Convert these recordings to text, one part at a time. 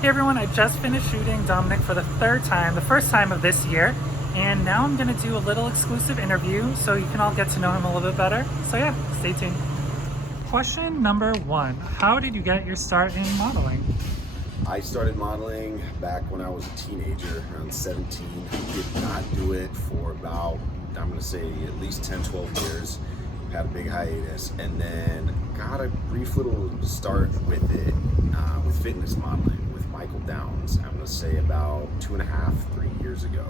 Hey everyone, I just finished shooting Dominic for the third time, the first time of this year, and now I'm going to do a little exclusive interview so you can all get to know him a little bit better. So yeah, stay tuned. Question number one, how did you get your start in modeling? I started modeling back when I was a teenager, around 17. Did not do it for about, I'm going to say at least 10, 12 years. Had a big hiatus, and then got a brief little start with it, with fitness modeling with Michael Downs. I'm going to say about 2.5, 3 years ago,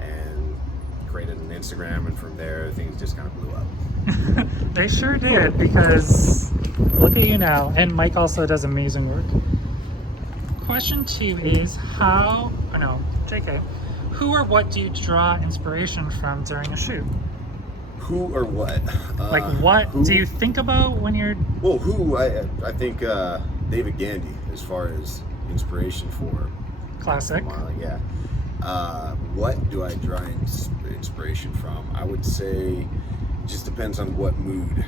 and created an Instagram, and from there things just kind of blew up. They sure did, because look at you now. And Mike also does amazing work. Question two is JK, who or what do you draw inspiration from during a shoot? Who or what? What who? do you think about when you're... Well, I think David Gandy, as far as inspiration for Classic. modeling, yeah. What do I draw inspiration from? I would say it just depends on what mood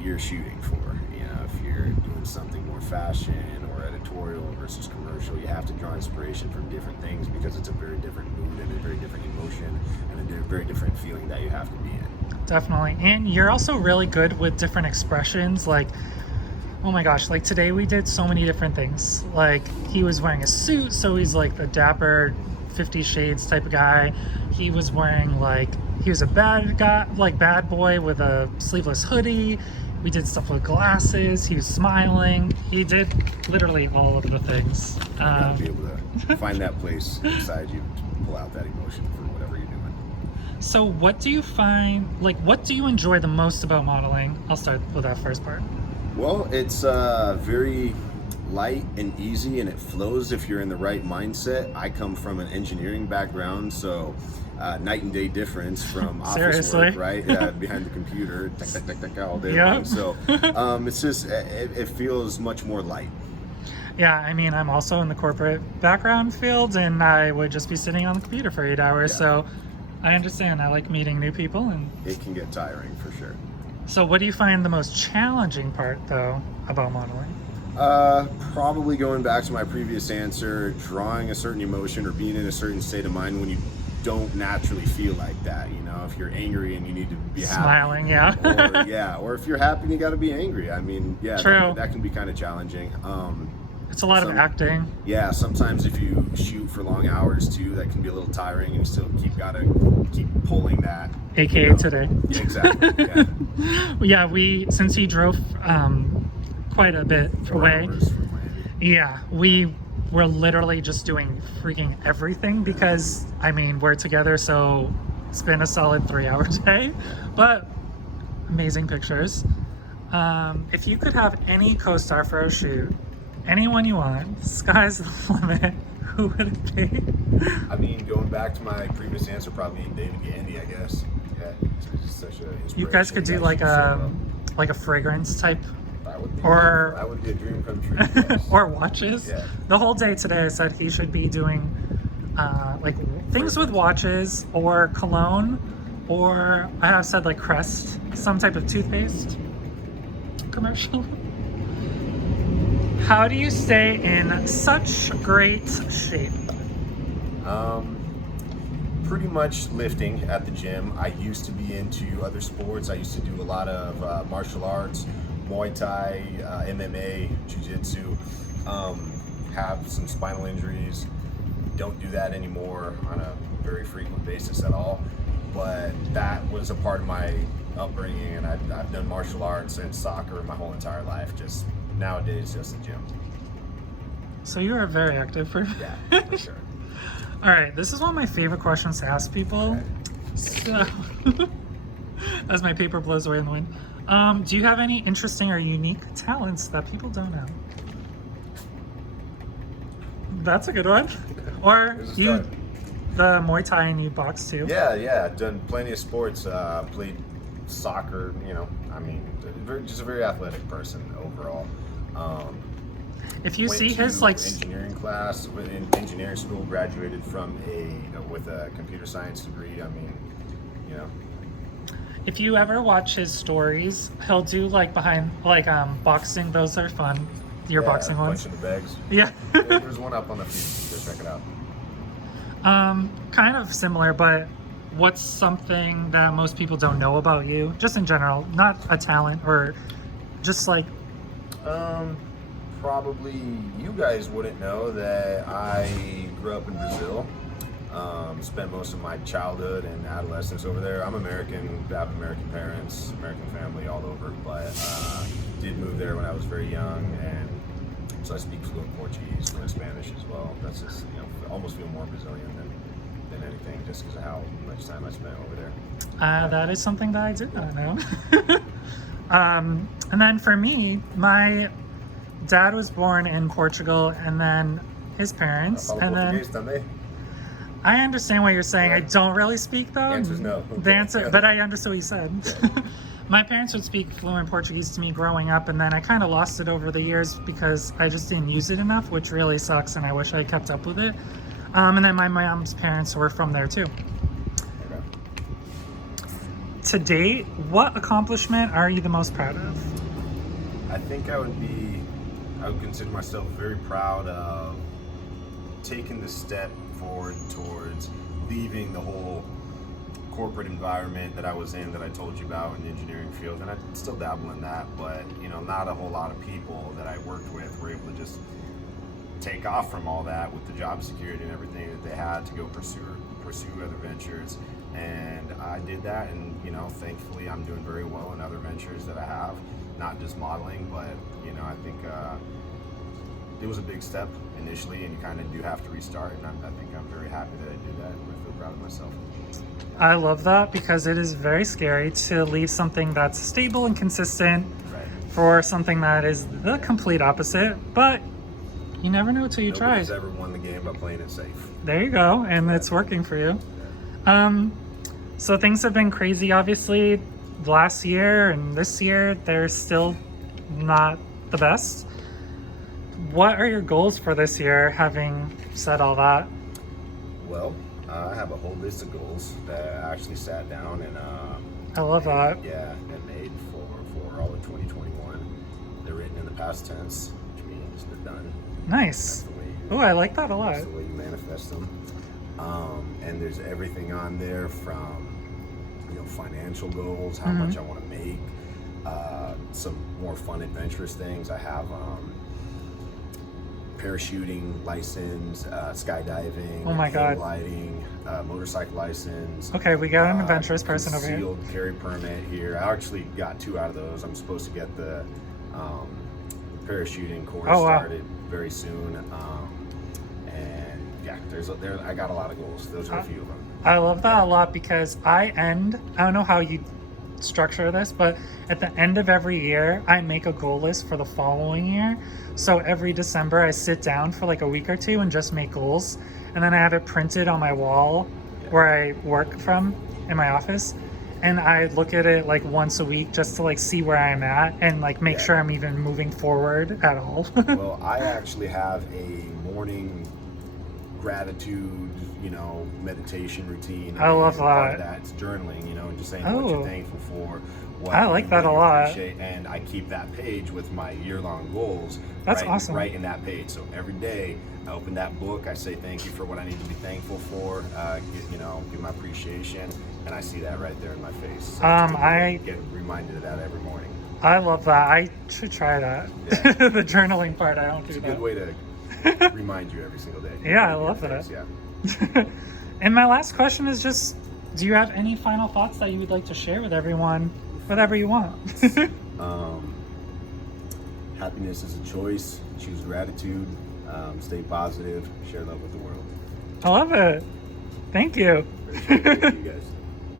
you're shooting for. You know, if you're doing something more fashion or editorial versus commercial, you have to draw inspiration from different things because it's a very different mood and a very different emotion and a very different feeling that you have to be in. Definitely. And you're also really good with different expressions. Like, oh my gosh, like today we did so many different things. Like, he was wearing a suit, so he's like the dapper 50 Shades type of guy. He was wearing he was a bad guy, like bad boy with a sleeveless hoodie. We did stuff with glasses. He was smiling. He did literally all of the things. You gotta be able to find that place inside you to pull out that emotion for whatever you're doing. So what do you find, what do you enjoy the most about modeling? I'll start with that first part. Well, it's very light and easy, and it flows if you're in the right mindset. I come from an engineering background, so night and day difference from office work, right? Behind the computer, all day long. So it's just, it feels much more light. Yeah, I mean, I'm also in the corporate background field, and I would just be sitting on the computer for 8 hours, so I understand. I like meeting new people, and it can get tiring for sure. So what do you find the most challenging part, though, about modeling? Probably going back to my previous answer, drawing a certain emotion or being in a certain state of mind when you don't naturally feel like that. You know, if you're angry and you need to be happy. Smiling, yeah. Or if you're happy and you got to be angry. I mean, yeah, true. That can be kind of challenging. It's a lot of acting. Yeah, sometimes if you shoot for long hours too, that can be a little tiring, and you still gotta keep pulling that. AKA today. Yeah, exactly. Yeah. Since he drove quite a bit away. Yeah, we were literally just doing freaking everything because I mean we're together, so it's been a solid 3-hour day, but amazing pictures. If you could have any co-star for a shoot, anyone you want, sky's the limit, who would it be? I mean, going back to my previous answer, probably David Gandy, I guess. Yeah, it's just such an inspiration. You guys could do like a fragrance type. That would be a dream come true. Yes. Or watches. Yeah. The whole day today I said he should be doing things with watches or cologne, or I have said like Crest, some type of toothpaste commercial. How do you stay in such great shape? Pretty much lifting at the gym. I used to be into other sports. I used to do a lot of martial arts, Muay Thai, MMA, Jiu-Jitsu. Have some spinal injuries. Don't do that anymore on a very frequent basis at all. But that was a part of my upbringing, and I've done martial arts and soccer my whole entire life. Just nowadays, just the gym. So you are very active for... Yeah, for sure. All right, this is one of my favorite questions to ask people. Okay. So, as my paper blows away in the wind. Do you have any interesting or unique talents that people don't know? That's a good one. Or the Muay Thai, and you box too. Yeah, I've done plenty of sports. Played soccer, I mean, just a very athletic person overall. If you Went see to his engineering class in engineering school, graduated from with a computer science degree. I mean, If you ever watch his stories, he'll do behind boxing. Those are fun. your Yeah, boxing ones. Punching the bags. Yeah. There's one up on the feed. Go check it out. Kind of similar, but what's something that most people don't know about you, just in general, not a talent or just like. Probably you guys wouldn't know that I grew up in Brazil. Spent most of my childhood and adolescence over there. I'm American, I have American parents, American family all over, but did move there when I was very young, and so I speak fluent Portuguese, fluent Spanish as well. That's just, almost feel more Brazilian than anything, just because of how much time I spent over there. That is something that I did not know. And then for me, my dad was born in Portugal, and then his parents, and then I understand what you're saying. Yeah. I don't really speak though. The answer's no. The answer, but I understood what you said. Yeah. My parents would speak fluent Portuguese to me growing up, and then I kind of lost it over the years because I just didn't use it enough, which really sucks, and I wish I kept up with it. And then my mom's parents were from there too. Okay. To date, what accomplishment are you the most proud of? I think I would consider myself very proud of taking the step forward towards leaving the whole corporate environment that I was in, that I told you about in the engineering field, and I still dabble in that, but not a whole lot of people that I worked with were able to just take off from all that with the job security and everything that they had to go pursue other ventures. And I did that, and thankfully I'm doing very well in other ventures that I have, not just modeling, but I think it was a big step initially, and you kind of do have to restart, and I think I'm very happy that I did that, and I feel proud of myself. I love that, because it is very scary to leave something that's stable and consistent for something that is the complete opposite, but you never know till you try. Nobody's ever won the game by playing it safe. There you go, and it's working for you. So things have been crazy, obviously. Last year and this year, they're still not the best. What are your goals for this year, having said all that? Well, I have a whole list of goals that I actually sat down and I love that. Yeah, and made for all of 2021. They're written in the past tense, which means they're done. Nice. Oh, I like that a lot. That's the way you manifest them. And there's everything on there from financial goals, how much I want to make, some more fun adventurous things. I have parachuting license, skydiving, oh my God, gliding, motorcycle license. Okay, we got an adventurous person over here. Concealed carry permit here. I actually got 2 out of those. I'm supposed to get the parachuting course started very soon. And yeah, I got a lot of goals. Those are a few of them. I love that a lot, because I don't know how you structure this, but at the end of every year, I make a goal list for the following year. So every December, I sit down for like a week or 2 and just make goals. And then I have it printed on my wall where I work from in my office. And I look at it like once a week just to like see where I'm at and like make sure I'm even moving forward at all. Well, I actually have a morning gratitude, meditation routine. I love that. It's journaling, and just saying what you're thankful for. I like that a lot. And I keep that page with my year-long goals. That's awesome. Right in that page. So every day I open that book, I say thank you for what I need to be thankful for, give my appreciation, and I see that right there in my face. So I get reminded of that every morning. I love that. I should try that. Yeah. The journaling part, I don't do that. It's a good way to remind you every single day. Yeah, I love that. Yeah. And my last question is just, do you have any final thoughts that you would like to share with everyone? Whatever you want. Happiness is a choice. Choose gratitude. Stay positive. Share love with the world. I love it. Thank you. Thank you guys.